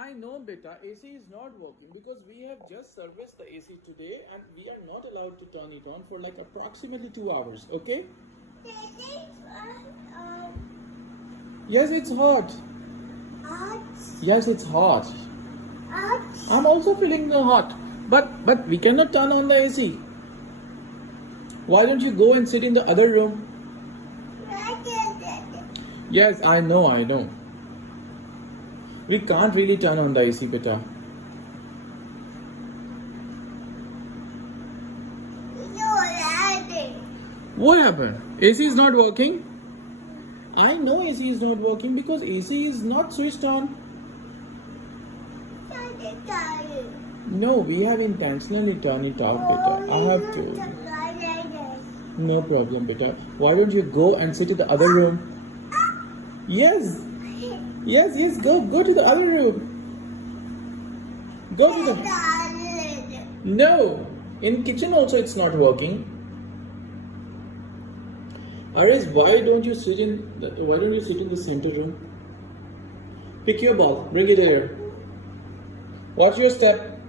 I know, beta, AC is not working because we have just serviced the AC today and we are not allowed to turn it on for like approximately 2 hours, okay? Yes, it's hot. Hot. Yes, it's hot. Hot. I'm also feeling the hot. But we cannot turn on the AC. Why don't you go and sit in the other room? Yes, I know. We can't really turn on the AC, beta. What happened? AC is not working? I know AC is not working because AC is not switched on. No, we have intentionally turned it off, beta. I have to. No problem, beta. Why don't you go and sit in the other room? Yes. Yes, go to the other room. Go to the... No. In kitchen also it's not working. Aris, why don't you sit in the center room? Pick your ball, bring it here. Watch your step.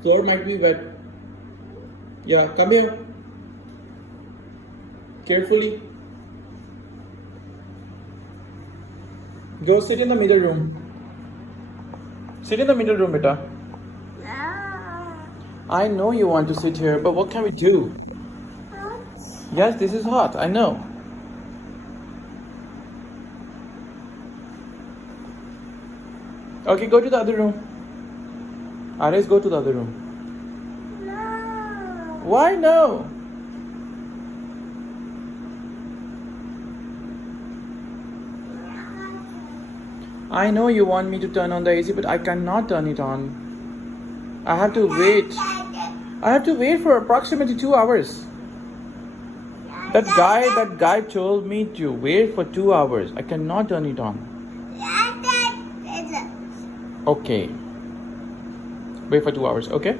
Floor might be wet. Yeah, come here. Carefully. Go sit in the middle room. Sit in the middle room, beta. I know you want to sit here, but what can we do? Yes, this is hot, I know. Okay, go to the other room. Aris, go to the other room. No. Why no? I know you want me to turn on the AC, but I cannot turn it on. I have to wait. I have to wait for approximately 2 hours. That guy told me to wait for 2 hours. I cannot turn it on. Okay. Wait for 2 hours, okay?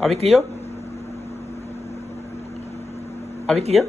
Are we clear? Are we clear?